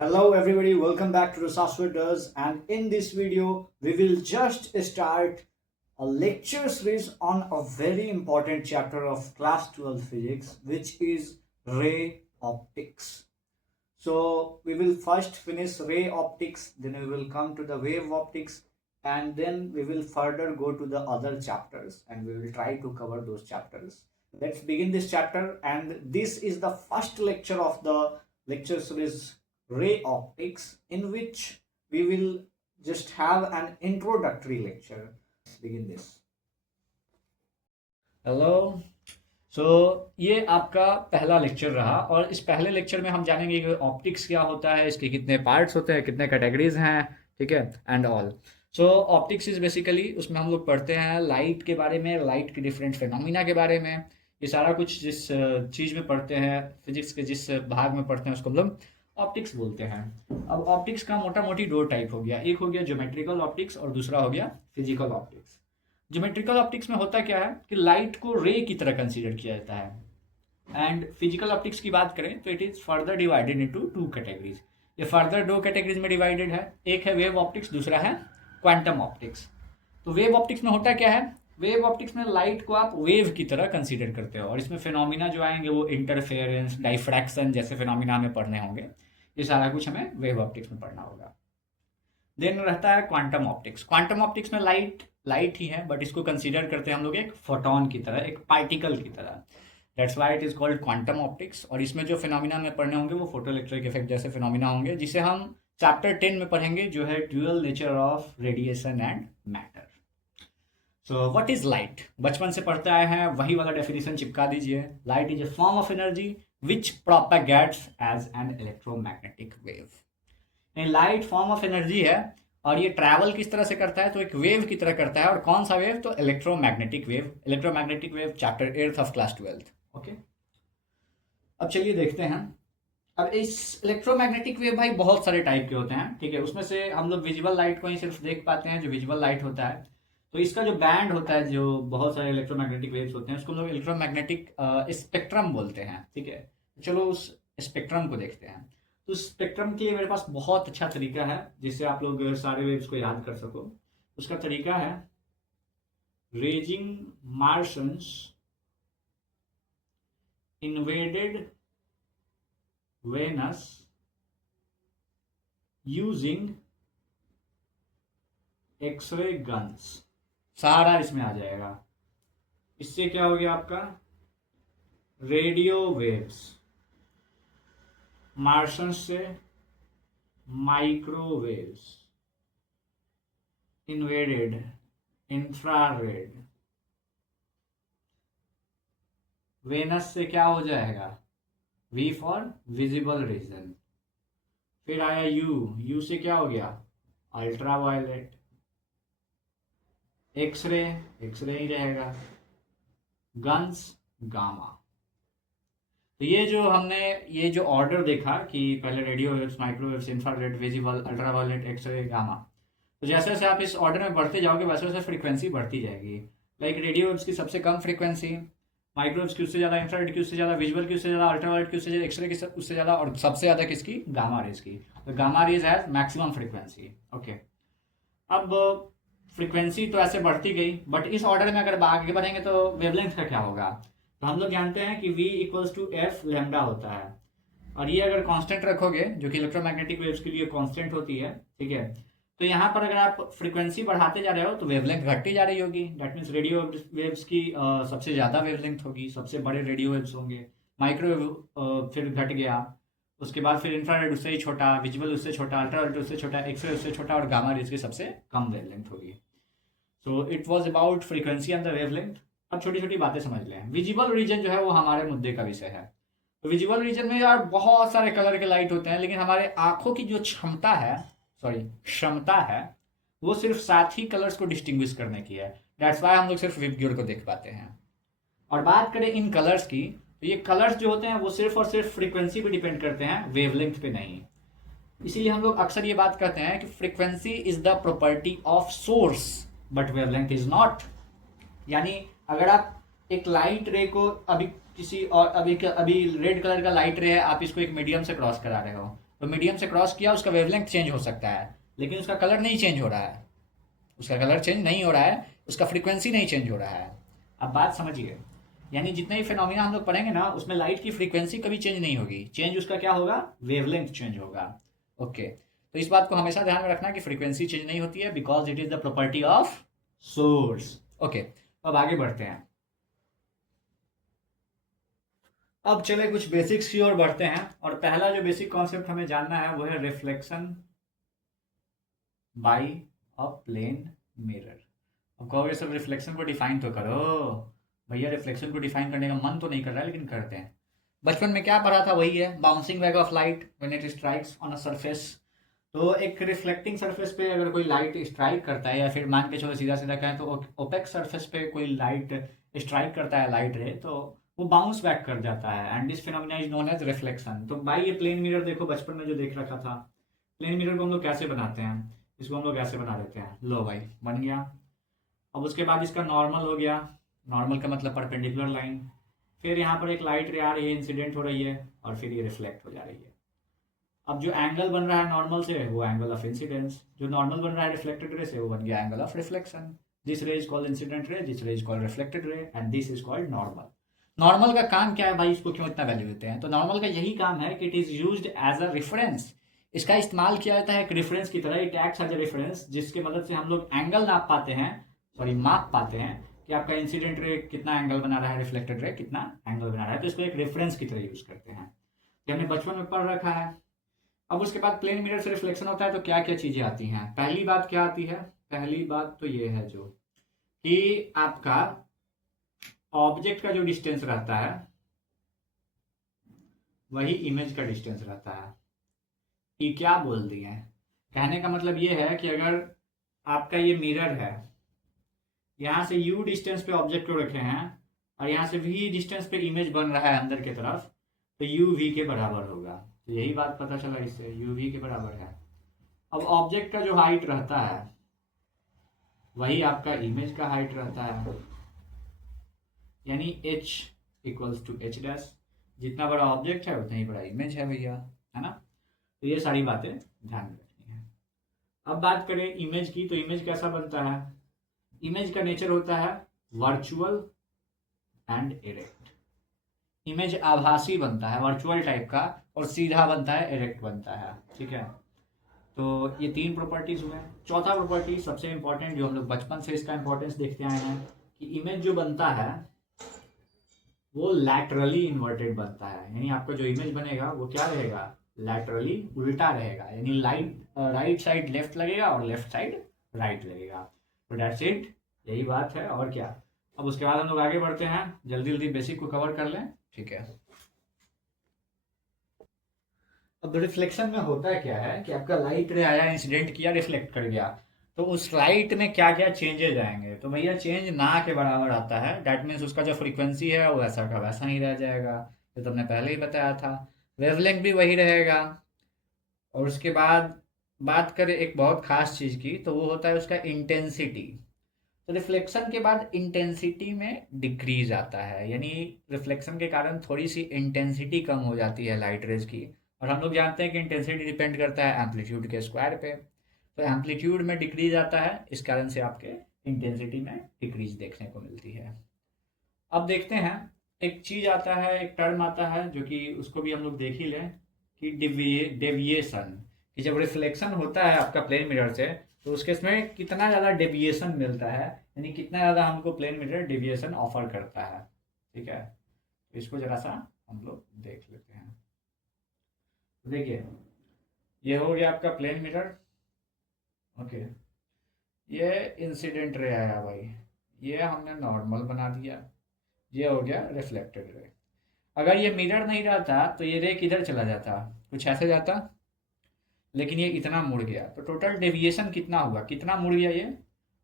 Hello everybody, welcome back to the Software Does, and in this video we will just start a lecture series on a very important chapter of class 12 physics, which is ray optics. So we will first finish ray optics, then we will come to the wave optics, and then we will further go to the other chapters and we will try to cover those chapters. Let's begin this chapter, and this is the first lecture of the lecture series ray optics, in which we will just have an introductory lecture. Let's begin this. Hello. ये आपका पहला lecture रहा, और इस पहले lecture में हम जानेंगे कि ऑप्टिक्स क्या होता है, इसके कितने पार्ट्स होते हैं, कितने कैटेगरीज हैं, ठीक है, and all. Optics is basically, उसमें हम लोग पढ़ते हैं लाइट के बारे में, लाइट के डिफरेंट फिनोमिना के बारे में। ये सारा कुछ जिस चीज़ में पढ़ते हैं, फिजिक्स के जिस भाग में पढ़ते हैं, उसको हम लोग ऑप्टिक्स बोलते हैं। अब ऑप्टिक्स का मोटा मोटी दो टाइप हो गया, एक हो गया ज्योमेट्रिकल ऑप्टिक्स और दूसरा हो गया फिजिकल ऑप्टिक्स। ज्योमेट्रिकल ऑप्टिक्स में होता क्या है कि लाइट को रे की तरह कंसीडर किया जाता है, एंड फिजिकल ऑप्टिक्स की बात करें तो it is further divided into two categories. ये फर्दर दो कैटेगरीज में डिवाइडेड है, एक है वेव ऑप्टिक्स, दूसरा है क्वांटम ऑप्टिक्स। तो वेव ऑप्टिक्स में होता क्या है, वेव ऑप्टिक्स में लाइट को आप वेव की तरह कंसीडर करते हो, और इसमें फिनोमिना जो आएंगे वो इंटरफेरेंस, डाइफ्रैक्शन जैसे फिनोमिना हमें पढ़ने होंगे। ये सारा कुछ हमें वेव ऑप्टिक्स में पढ़ना होगा। देन रहता है क्वांटम ऑप्टिक्स। क्वांटम ऑप्टिक्स में लाइट ही है, बट इसको कंसीडर करते हैं हम लोग एक फोटोन की तरह, एक पार्टिकल की तरह। That's why it is called quantum optics. और इसमें जो फिनोमिना में पढ़ने होंगे वो फोटो इलेक्ट्रिक इफेक्ट जैसे फिनोमिना होंगे, जिसे हम चैप्टर 10 में पढ़ेंगे, जो है dual nature of radiation and matter. So what is light, बचपन से पढ़ते आए हैं, वही वाला डेफिनेशन चिपका दीजिए। Light is a form of energy which propagates as an electromagnetic wave. Light form of energy है, और ये ट्रैवल किस तरह से करता है, तो एक वेव की तरह करता है। और कौन सा वेव, तो electromagnetic wave. Electromagnetic wave chapter 8 of class 12। Okay, अब चलिए देखते हैं। अब इस इलेक्ट्रोमैग्नेटिक वेव भाई बहुत सारे टाइप के होते हैं, ठीक है। उसमें से हम लोग विजुअल लाइट को ही सिर्फ देख पाते हैं, जो विजुअल लाइट होता है। तो इसका जो बैंड होता है, जो बहुत सारे इलेक्ट्रोमैग्नेटिक वेव्स होते हैं, उसको हम लोग इलेक्ट्रोमैग्नेटिक स्पेक्ट्रम बोलते हैं, ठीक है। चलो उस स्पेक्ट्रम को देखते हैं। तो स्पेक्ट्रम के लिए मेरे पास बहुत अच्छा तरीका है, जिससे आप लोग सारे वेव्स को याद कर सको। उसका तरीका है raging Martians invaded Venus using x-ray guns. सारा इसमें आ जाएगा। इससे क्या हो गया आपका, रेडियो वेव्स, मार्शन से माइक्रोवेव्स, इन्वेडेड, इंफ्रारेड। वेनस से क्या हो जाएगा, वी फॉर विजिबल रीजन। फिर आया यू से क्या हो गया, अल्ट्रावायलेट। एक्सरे ही रहेगा, गन्स गामा। तो ये जो हमने ये जो ऑर्डर देखा कि पहले radio waves, microwaves, infrared, visible, ultraviolet, X ray, gamma, तो जैसे जैसे आप इस ऑर्डर में बढ़ते जाओगे वैसे वैसे फ्रीक्वेंसी बढ़ती जाएगी। लाइक रेडियो वेव्स की सबसे कम फ्रीक्वेंसी, माइक्रोवेव्स की उससे ज़्यादा, इंफ्रारेड की उससे ज़्यादा, विजुअल की उससे ज़्यादा, अल्ट्रावायलेट की उससे ज़्यादा, एक्सरे की उससे ज़्यादा, और सबसे ज़्यादा किसकी, गामा रेज की। तो gamma rays has maximum frequency. Okay, अब फ्रीक्वेंसी तो ऐसे बढ़ती गई, बट इस ऑर्डर में अगर आगे बढ़ेंगे तो वेवलेंथ का क्या होगा। तो हम लोग जानते हैं कि v equals to F lambda होता है, और ये अगर कांस्टेंट रखोगे, जो कि इलेक्ट्रोमैग्नेटिक वेव्स के लिए कांस्टेंट होती है, ठीक है। तो यहाँ पर अगर आप फ्रीक्वेंसी बढ़ाते जा रहे हो तो वेवलेंथ घटती जा रही होगी। दैट मीन्स रेडियो वेव्स की सबसे ज़्यादा वेवलेंथ होगी, सबसे बड़े रेडियो वेव्स होंगे। माइक्रोवेव फिर घट गया, उसके बाद फिर इंफ्रारेड उससे ही छोटा, विजुअल उससे छोटा, अल्ट्रावायलेट उससे छोटा, एक्सरे उससे छोटा, और गामा रेज की सबसे कम वेवलेंथ होगी। So it was about frequency and the wavelength. अब छोटी छोटी बातें समझ लें। विजिबल रीजन जो है वो हमारे मुद्दे का विषय है। तो विजिबल रीजन में यार बहुत सारे कलर के लाइट होते हैं, लेकिन हमारे आंखों की जो क्षमता है वो सिर्फ 7 ही कलर्स को डिस्टिंग्विश करने की है। दैट्स वाई हम लोग सिर्फ विबग्योर को देख पाते हैं। और बात करें इन कलर्स की, तो ये कलर्स जो होते हैं वो सिर्फ और सिर्फ फ्रीक्वेंसी पे डिपेंड करते हैं, वेवलेंथ पे नहीं। इसीलिए हम लोग अक्सर ये बात कहते हैं कि frequency is the property of source but wavelength is not. यानी अगर आप एक लाइट रे को अभी किसी और अभी रेड कलर का लाइट रे है, आप इसको एक मीडियम से क्रॉस करा रहे हो, तो मीडियम से क्रॉस किया, उसका वेवलेंथ चेंज हो सकता है, लेकिन उसका कलर नहीं चेंज हो रहा है, उसका कलर चेंज नहीं हो रहा है, उसका फ्रीक्वेंसी नहीं चेंज हो रहा है। अब बात समझिए, यानी जितने भी फिनोमिना हम लोग पढ़ेंगे ना, उसमें लाइट की फ्रीक्वेंसी कभी चेंज नहीं होगी, चेंज उसका क्या होगा, वेवलेंथ चेंज होगा। ओके, तो इस बात को हमेशा ध्यान में रखना कि फ्रीक्वेंसी चेंज नहीं होती है, because it is the property of source. Okay, अब आगे बढ़ते हैं। अब चले कुछ बेसिक्स की ओर बढ़ते हैं, और पहला जो बेसिक कॉन्सेप्ट हमें जानना है वो है reflection by a plane mirror. अब कहोगे सर रिफ्लेक्शन को डिफाइन तो करो। भैया रिफ्लेक्शन को डिफाइन करने का मन तो नहीं कर रहा है, लेकिन करते हैं। बचपन में क्या पढ़ा था वही है, bouncing back of light when it strikes on a surface. तो एक रिफ्लेक्टिंग सरफेस पे अगर कोई लाइट स्ट्राइक करता है, या फिर मान के चलो सीधा सीधा कहें तो ओपेक सरफेस पे कोई लाइट स्ट्राइक करता है लाइट रे, तो वो बाउंस बैक कर जाता है, and this phenomena is known as reflection. तो भाई ये प्लेन मिरर देखो, बचपन में जो देख रखा था, प्लेन मिरर को हम लोग कैसे बनाते हैं, इसको हम लोग ऐसे बना देते हैं, लो भाई बन गया। अब उसके बाद इसका नॉर्मल हो गया, नॉर्मल का मतलब परपेंडिकुलर लाइन, फिर यहाँ पर एक लाइट रे आ रही है, इंसिडेंट हो रही है, और फिर ये रिफ्लेक्ट हो जा रही है। अब जो एंगल बन रहा है नॉर्मल से, वो एंगल ऑफ इंसिडेंस, जो नॉर्मल बन रहा है रिफ्लेक्टेड रे से, वो बन गया angle of reflection. This ray is called incident ray, this ray is called reflected ray, and this is called normal. Normal का काम क्या है भाई, इसको क्यों इतना वैल्यू देते हैं, तो नॉर्मल का यही काम है कि it is used as a reference. इसका इस्तेमाल किया जाता है एक रेफरेंस की तरह, it acts as a reference, जिसकी मदद से हम लोग एंगल नाप पाते हैं, सॉरी माप पाते हैं कि आपका इंसिडेंट रे कितना एंगल बना रहा है, रिफ्लेक्टेड रे कितना एंगल बना रहा है। तो इसको एक रेफरेंस की तरह यूज करते हैं, ये हमने बचपन में पढ़ रखा है। अब उसके बाद प्लेन मिरर से रिफ्लेक्शन होता है तो क्या क्या चीजें आती हैं, पहली बात क्या आती है, पहली बात तो ये है जो कि आपका ऑब्जेक्ट का जो डिस्टेंस रहता है वही इमेज का डिस्टेंस रहता है। ये क्या बोल दिए हैं, कहने का मतलब ये है कि अगर आपका ये मिरर है, यहाँ से u डिस्टेंस पे ऑब्जेक्ट को रखे हैं, और यहाँ से v डिस्टेंस पे इमेज बन रहा है अंदर की तरफ, तो u v के बराबर होगा। तो यही बात पता चला इससे, u v के बराबर है। अब ऑब्जेक्ट का जो हाइट रहता है वही आपका इमेज का हाइट रहता है, यानी h equals to h dash, जितना बड़ा ऑब्जेक्ट है उतना ही बड़ा इमेज है भैया, है ना। तो ये सारी बातें ध्यान में रखनी है। अब बात करें इमेज की, तो इमेज कैसा बनता है, इमेज का नेचर होता है वर्चुअल एंड इरेक्ट। इमेज आभासी बनता है वर्चुअल टाइप का, और सीधा बनता है इरेक्ट बनता है, ठीक है। तो ये तीन प्रॉपर्टीज हुए। चौथा प्रॉपर्टी सबसे इंपॉर्टेंट, जो हम लोग बचपन से इसका इंपॉर्टेंस देखते आए हैं, कि इमेज जो बनता है वो लैटरली इन्वर्टेड बनता है, यानी आपका जो इमेज बनेगा वो क्या रहेगा, लैटरली उल्टा रहेगा, यानी राइट साइड लेफ्ट लगेगा और लेफ्ट साइड राइट लगेगा। तो दैट्स इट, यही बात है, और क्या। अब उसके बाद हम लोग आगे बढ़ते हैं, जल्दी जल्दी बेसिक को कवर कर लें, ठीक है। अब रिफ्लेक्शन में होता है क्या है कि आपका लाइट रे आया, इंसिडेंट किया, रिफ्लेक्ट कर गया, तो उस लाइट में क्या क्या चेंजेज आएंगे, तो भैया चेंज ना के बराबर आता है, दैट मीन्स उसका जो फ्रीक्वेंसी है वो वैसा का वैसा ही रह जाएगा, जो तुमने पहले ही बताया था। वेवलेंथ भी वही रहेगा। और उसके बाद बात करें एक बहुत खास चीज़ की, तो वो होता है उसका इंटेंसिटी। तो रिफ्लेक्शन के बाद इंटेंसिटी में डिक्रीज आता है, यानी रिफ्लेक्शन के कारण थोड़ी सी इंटेंसिटी कम हो जाती है लाइट रेज की। और हम लोग जानते हैं कि इंटेंसिटी डिपेंड करता है एम्पलीट्यूड के स्क्वायर पे, तो एम्पलीट्यूड में डिक्रीज आता है, इस कारण से आपके इंटेंसिटी में डिक्रीज देखने को मिलती है। अब देखते हैं, एक चीज आता है, एक टर्म आता है जो कि उसको भी हम लोग देख ही लें, कि डेविएशन, कि जब रिफ्लेक्शन होता है आपका प्लेन मिरर से, तो उसके इसमें कितना ज़्यादा डेविएशन मिलता है, यानी कितना ज़्यादा हमको प्लेन मिरर डेविएशन ऑफर करता है, ठीक है। तो इसको जरा सा हम लोग देख लेते हैं। तो देखिए, ये हो गया आपका प्लेन मिरर, ओके। ये इंसिडेंट रे आया भाई, ये हमने नॉर्मल बना दिया, ये हो गया रिफ्लेक्टेड रे। अगर ये मिरर नहीं रहता तो ये रे किधर चला जाता, कुछ ऐसे जाता, लेकिन ये इतना मुड़ गया, तो टोटल डेविएशन कितना हुआ, कितना मुड़ गया ये,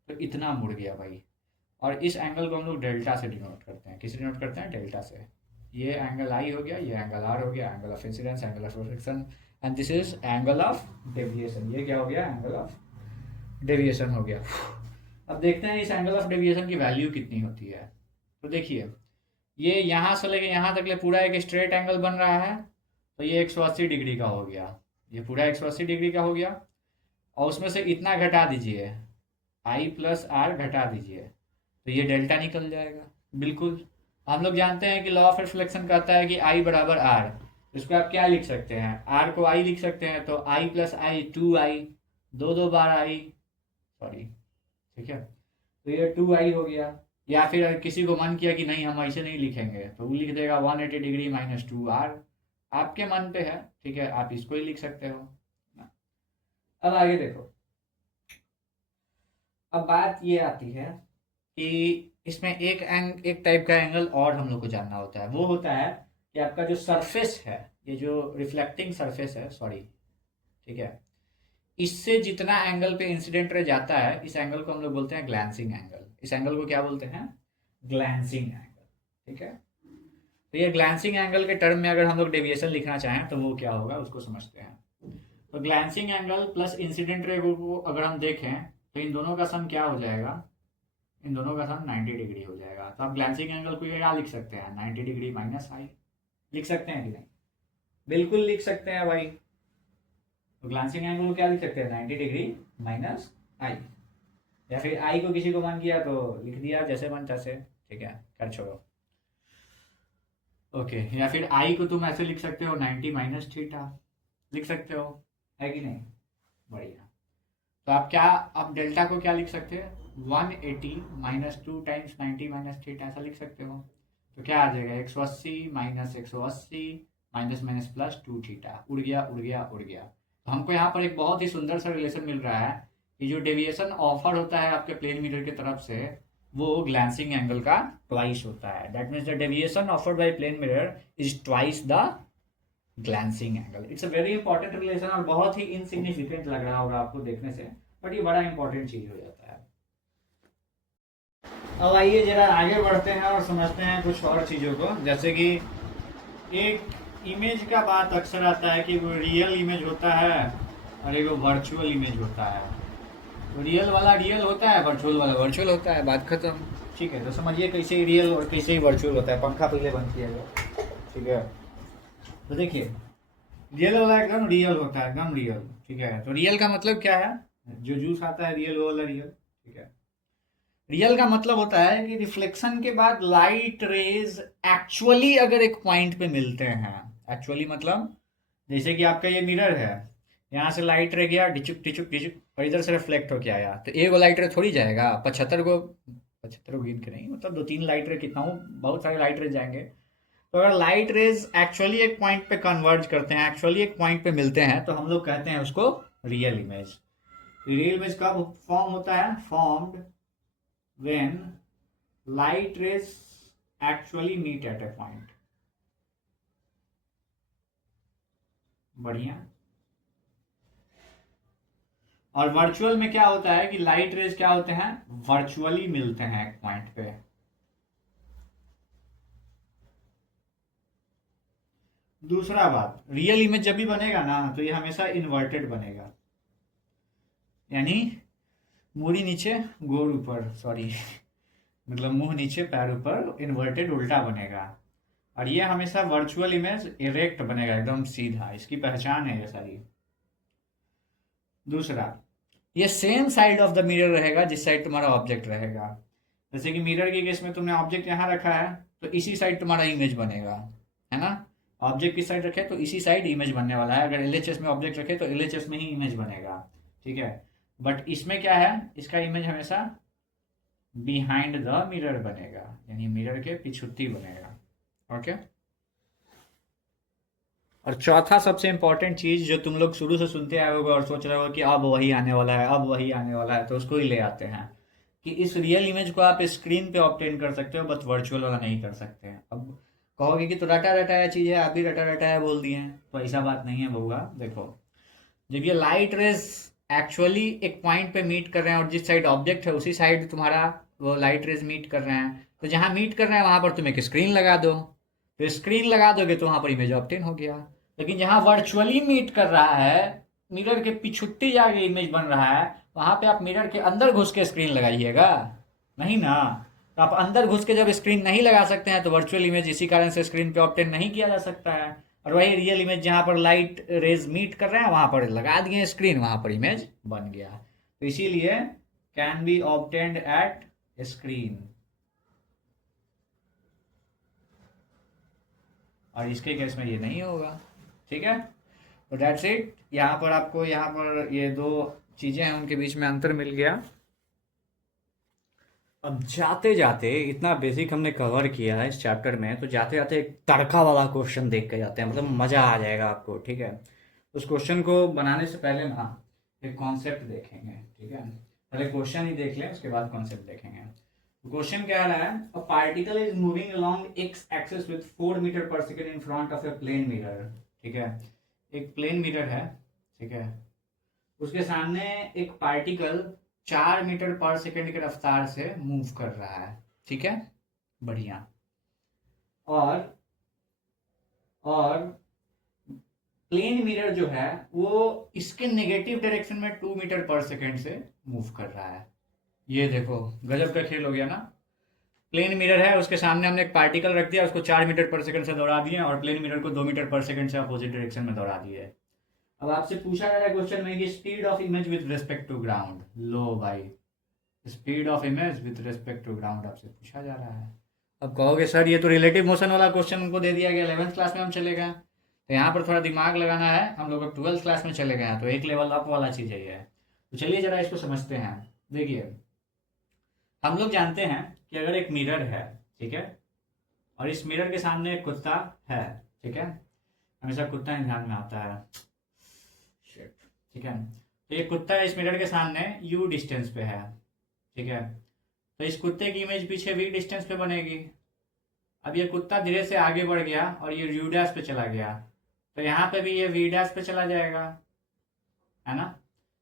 तो इतना मुड़ गया भाई। और इस एंगल को हम लोग डेल्टा से डिनोट करते हैं, किसे डिनोट करते हैं, डेल्टा से। ये एंगल आई हो गया, ये एंगल आर हो गया, angle of incidence, angle of reflection, and this is angle of deviation. ये क्या हो गया, एंगल ऑफ डेविएशन हो गया। अब देखते हैं इस एंगल ऑफ डेविएशन की वैल्यू कितनी होती है। तो देखिए, ये यहाँ से लेके यहाँ तक ले पूरा एक स्ट्रेट एंगल बन रहा है, तो ये 180 डिग्री का हो गया, ये पूरा 180 डिग्री का हो गया, और उसमें से इतना घटा दीजिए, आई प्लस आर घटा दीजिए, तो ये डेल्टा निकल जाएगा। बिल्कुल, हम लोग जानते हैं कि लॉ ऑफ रिफ्लेक्शन कहता है कि आई बराबर आर। इसको आप क्या लिख सकते हैं, आर को आई लिख सकते हैं, तो आई प्लस आई 2 आई, दो दो बार आई, सॉरी, ठीक है, तो ये 2 आई हो गया। या फिर किसी को मन किया कि नहीं हम ऐसे नहीं लिखेंगे, तो वो लिख देगा 180 डिग्री माइनस 2 आर, आपके मन पे है, ठीक है, आप इसको ही लिख सकते हो। अब आगे देखो, अब बात ये आती है कि इसमें एक टाइप का एंगल और हम लोग को जानना होता है, वो होता है कि आपका जो सरफेस है, ये जो रिफ्लेक्टिंग सरफेस है, सॉरी, ठीक है, इससे जितना एंगल पे इंसिडेंट रे जाता है, इस एंगल को हम लोग बोलते हैं ग्लैंसिंग एंगल। इस एंगल को क्या बोलते हैं, ग्लैंसिंग एंगल, ठीक है। तो ये ग्लैंसिंग एंगल के टर्म में अगर हम लोग डेविएशन लिखना चाहें तो वो क्या होगा, उसको समझते हैं। तो glancing angle plus incident ray को अगर हम देखें तो इन दोनों का सम क्या हो जाएगा, इन दोनों का सम 90 डिग्री हो जाएगा। तो आप ग्लैंसिंग एंगल को क्या लिख सकते हैं, 90 डिग्री माइनस आई, लिख सकते हैं कि नहीं, बिल्कुल लिख सकते हैं भाई। तो ग्लैंसिंग एंगल को क्या लिख सकते हैं, 90 डिग्री माइनस आई, या फिर आई को किसी को मन किया तो लिख दिया, जैसे मन तैसे, ठीक है, कर छोड़ो, ओके। या फिर आई को तुम ऐसे लिख सकते हो 90 माइनस थीटा, लिख सकते हो, है कि नहीं, बढ़िया। तो आप क्या, आप डेल्टा को क्या लिख सकते हैं, 180 माइनस 2 टाइम्स 90 माइनस थीटा, ऐसा लिख सकते हो। तो क्या आ जाएगा, 180 minus 180 minus minus plus 2 theta, उड़ गया उड़ गया उड़ गया। तो हमको यहाँ पर एक बहुत ही सुंदर सा रिलेशन मिल रहा है कि जो डेविएशन ऑफर होता है आपके प्लेन मिरर की तरफ से, वो ग्लैंसिंग एंगल का ट्वाइस होता है। That means the deviation offered by plane mirror is twice the glancing angle. It's a very important relation, और बहुत ही इनसिग्निफिकेंट लग रहा होगा आपको देखने से, बट ये बड़ा इंपॉर्टेंट चीज हो जाता है। अब आइए जरा आगे बढ़ते हैं और समझते हैं कुछ और चीज़ों को, जैसे कि एक इमेज का बात अक्सर आता है कि वो रियल इमेज होता है और एक वर्चुअल इमेज होता है। तो रियल वाला रियल होता है, वर्चुअल वाला वर्चुअल होता है, बात खत्म, ठीक है। तो समझिए कैसे ही रियल और कैसे ही वर्चुअल होता है। पंखा पहले बंद किया गया, ठीक है। तो देखिए, रियल वाला एकदम रियल होता है, एकदम रियल, ठीक है। तो रियल का मतलब क्या है, जो जूस आता है रियल, वो वाला रियल, ठीक है। रियल का मतलब होता है कि रिफ्लेक्शन के बाद लाइट रेज एक्चुअली अगर एक पॉइंट पे मिलते हैं, एक्चुअली मतलब जैसे कि आपका ये मिरर है, यहाँ से लाइट रे गया डिचुक टिचुक टिचुक, और इधर से रिफ्लेक्ट होके आया, तो एक वो लाइट रे थोड़ी जाएगा 75 को गिन के नहीं, मतलब 2-3 लाइट रे कितना हो, बहुत सारे लाइट रे जाएंगे। तो अगर लाइट रेज एक्चुअली एक पॉइंट पे कन्वर्ज करते हैं, एक्चुअली एक पॉइंट पे मिलते हैं, तो हम लोग कहते हैं उसको रियल इमेज। रियल इमेज कब फॉर्म होता है, formed when light rays actually meet at a point। बढ़िया। और वर्चुअल में क्या होता है कि लाइट रेज क्या होते हैं, वर्चुअली मिलते हैं एक पॉइंट पे। दूसरा बात, रियल इमेज जब भी बनेगा ना, तो ये हमेशा इन्वर्टेड बनेगा, यानी मूड़ी नीचे गोर ऊपर, सॉरी मतलब मुंह नीचे पैर ऊपर, इन्वर्टेड उल्टा बनेगा। और ये हमेशा वर्चुअल इमेज इरेक्ट बनेगा, एकदम सीधा, इसकी पहचान है ये सारी। दूसरा, ये same side of the mirror रहेगा जिस साइड तुम्हारा ऑब्जेक्ट रहेगा। जैसे कि मिरर के केस में तुमने ऑब्जेक्ट यहाँ रखा है, तो इसी साइड तुम्हारा इमेज बनेगा, है ना। ऑब्जेक्ट किस साइड रखे तो इसी साइड इमेज बनने वाला है। अगर एलएचएस में ऑब्जेक्ट रखे तो एलएचएस में ही इमेज बनेगा, ठीक है। बट इसमें क्या है, इसका इमेज हमेशा बिहाइंड द मिरर बनेगा, यानी मिरर के पिछुत्ती बनेगा, ओके। और चौथा सबसे इंपॉर्टेंट चीज जो तुम लोग शुरू से सुनते आए होगे और सोच रहे हो कि अब वही आने वाला है, अब वही आने वाला है, तो उसको ही ले आते हैं कि इस रियल इमेज को आप स्क्रीन पे ऑब्टेन कर सकते हो, बट वर्चुअल वाला नहीं कर सकते हैं। अब कहोगे कि तो रटा रटाया चीज है, आप भी रटा रटाया बोल दिए हैं, तो ऐसा बात नहीं है बउआ। देखो, जब ये लाइट रेज एक्चुअली एक पॉइंट पे मीट कर रहे हैं और जिस साइड ऑब्जेक्ट है उसी साइड तुम्हारा वो लाइट रेज मीट कर रहे हैं, तो जहां मीट कर रहे हैं वहां पर तुम एक स्क्रीन लगा दो, तो स्क्रीन लगा दोगे तो वहां पर इमेज ऑब्टेन हो गया। लेकिन जहां वर्चुअली मीट कर रहा है, मिरर के पिछुट्टी जाके इमेज बन रहा है, वहां पे आप मिरर के अंदर घुस के स्क्रीन लगाइएगा नहीं ना। तो आप अंदर घुस के जब स्क्रीन नहीं लगा सकते हैं तो वर्चुअल इमेज इसी कारण से स्क्रीन पे ऑब्टेन नहीं किया जा सकता है। और वही रियल इमेज जहाँ पर लाइट रेज मीट कर रहे हैं वहाँ पर लगा दिए स्क्रीन, वहाँ पर इमेज बन गया। तो इसीलिए can be obtained at screen. और इसके केस में ये नहीं होगा। ठीक है, तो दैट्स इट। यहाँ पर आपको यहाँ पर ये दो चीज़ें हैं उनके बीच में अंतर मिल गया। अब जाते जाते इतना बेसिक हमने कवर किया है इस चैप्टर में, तो जाते जाते एक तड़का वाला क्वेश्चन देख के जाते हैं, मतलब मज़ा आ जाएगा आपको। ठीक है, उस क्वेश्चन को बनाने से पहले ना एक कॉन्सेप्ट देखेंगे। ठीक है, पहले क्वेश्चन ही देख लें, उसके बाद कॉन्सेप्ट देखेंगे। क्वेश्चन क्या रहा है, a particle is moving along x axis with 4 metre per second in front of a plane mirror. ठीक है, एक प्लेन मिरर है। ठीक है, उसके सामने एक पार्टिकल 4 मीटर पर सेकेंड की रफ्तार से मूव कर रहा है। ठीक है, बढ़िया। और और प्लेन मिरर जो है वो इसके नेगेटिव डायरेक्शन में 2 मीटर पर सेकेंड से मूव कर रहा है। ये देखो, गजब का खेल हो गया ना। प्लेन मिरर है, उसके सामने हमने एक पार्टिकल रख दिया, उसको 4 मीटर पर सेकंड से दौड़ा दिए, और प्लेन मिरर को 2 मीटर पर सेकंड से अपोजिट डायरेक्शन में दौड़ा दिए। अब आपसे पूछा जा रहा है क्वेश्चन में कि speed of image with respect to ground. लो भाई, speed of image with respect to ground आपसे पूछा जा रहा है। अब कहोगे सर ये तो रिलेटिव मोशन वाला क्वेश्चन उनको दे दिया गया, 11th क्लास में हम चले गए। तो यहाँ पर थोड़ा दिमाग लगाना है, हम लोग अब 12th क्लास में चले गए हैं, तो एक लेवल अप वाला चीज़ है ये। तो चलिए जरा इसको समझते हैं। देखिए, हम लोग जानते हैं कि अगर एक मिरर है, ठीक है, और इस मिरर के सामने एक कुत्ता है। ठीक है, हमेशा कुत्ता ही ध्यान में आता है। शिट। ठीक है, तो ये कुत्ता इस मिरर के सामने u डिस्टेंस पे है। ठीक है, तो इस कुत्ते की इमेज पीछे v डिस्टेंस पे बनेगी। अब ये कुत्ता धीरे से आगे बढ़ गया और ये u डैश पे चला गया, तो यहाँ पे भी ये v डैश पे चला जाएगा, है ना।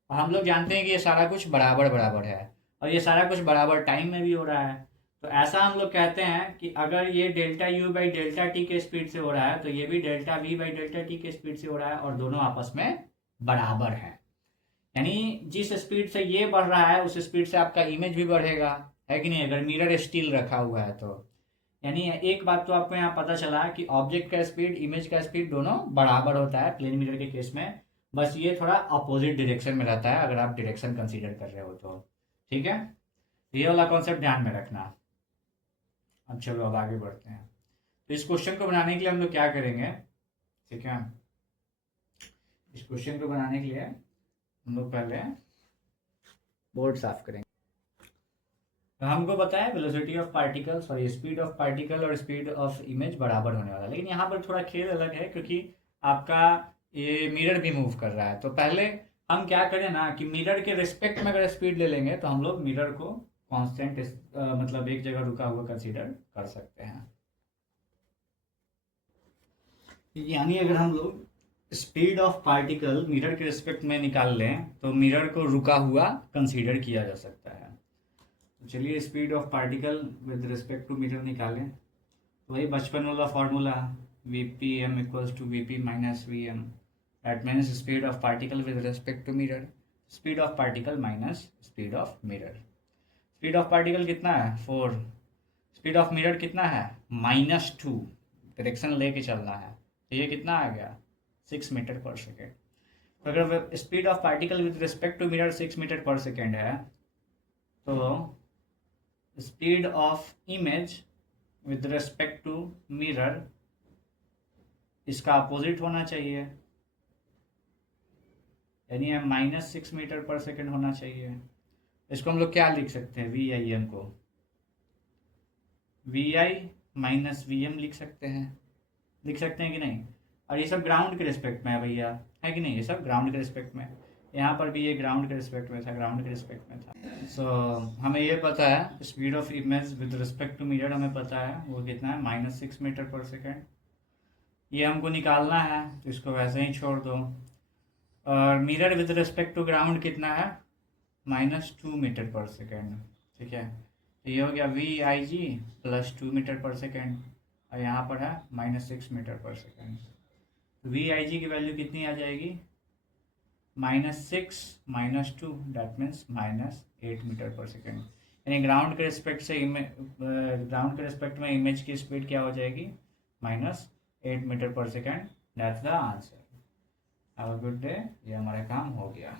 और हम लोग जानते हैं कि ये सारा कुछ बराबर बराबर है, और ये सारा कुछ बराबर टाइम में भी हो रहा है। तो ऐसा हम लोग कहते हैं कि अगर ये delta U by delta T के स्पीड से हो रहा है, तो ये भी delta we by delta T के स्पीड से हो रहा है, और दोनों आपस में बराबर है। यानी जिस स्पीड से ये बढ़ रहा है उस स्पीड से आपका इमेज भी बढ़ेगा, है कि नहीं, अगर मिरर स्टिल रखा हुआ है तो। यानी एक बात तो आपको यहाँ पता चला कि ऑब्जेक्ट का स्पीड, इमेज का स्पीड दोनों बराबर होता है प्लेन मिरर के केस में। बस ये थोड़ा अपोजिट डायरेक्शन में रहता है अगर आप डायरेक्शन कंसीडर कर रहे हो तो। ठीक है, ये वाला कॉन्सेप्ट ध्यान में रखना। अब चलो अब आगे बढ़ते हैं। तो इस क्वेश्चन को बनाने के लिए हम लोग क्या करेंगे, ठीक है, इस क्वेश्चन को बनाने के लिए हम लोग पहले बोर्ड साफ करेंगे। तो हमको पता है velocity of particle, sorry speed of particle और स्पीड ऑफ इमेज बराबर होने वाला है, लेकिन यहाँ पर थोड़ा खेल अलग है क्योंकि आपका ये मिरर भी मूव कर रहा है। तो पहले हम क्या करें ना कि मिरर के रिस्पेक्ट में अगर स्पीड ले लेंगे तो हम लोग मिरर को कांस्टेंट मतलब एक जगह रुका हुआ कंसीडर कर सकते हैं। यानी अगर हम लोग स्पीड ऑफ पार्टिकल मिरर के रिस्पेक्ट में निकाल लें तो मिरर को रुका हुआ कंसीडर किया जा सकता है। तो चलिए speed of particle with respect to mirror निकालें। तो वही बचपन वाला formula, V P M equals to V P minus V M, that means speed of particle with respect to mirror, speed of particle minus speed of mirror. Speed of particle कितना है 4, speed of mirror कितना है -2, direction लेके चलना है, तो ये कितना आ गया 6 मीटर पर सेकेंड। तो अगर speed of particle with respect to mirror 6 metre per second है, तो speed of image with respect to mirror इसका अपोजिट होना चाहिए, यानी -6 मीटर पर सेकेंड होना चाहिए। इसको हम लोग क्या लिख सकते हैं, वी आई एम को V I minus V M लिख सकते हैं कि नहीं। और ये सब ग्राउंड के रिस्पेक्ट में है भैया, है कि नहीं, ये सब ग्राउंड के रिस्पेक्ट में। यहाँ पर भी ये ग्राउंड के रिस्पेक्ट में था, ग्राउंड के रिस्पेक्ट में था। सो हमें ये पता है speed of image with respect to mirror हमें पता है वो कितना है -6 मीटर पर सेकेंड। ये हमको निकालना है तो इसको वैसे ही छोड़ दो। और mirror with respect to ground कितना है -2 मीटर पर सेकेंड। ठीक है, तो ये हो गया V I G plus 2 metre per second, और यहाँ पर है -6 मीटर पर सेकेंड। तो वी आई जी की वैल्यू कितनी आ जाएगी -6 -2, that means -8 metre per second. यानी ग्राउंड के रिस्पेक्ट से ग्राउंड के रिस्पेक्ट में इमेज की स्पीड क्या हो जाएगी -8 metre per second that's the answer. Have a good day. ये हमारा काम हो गया।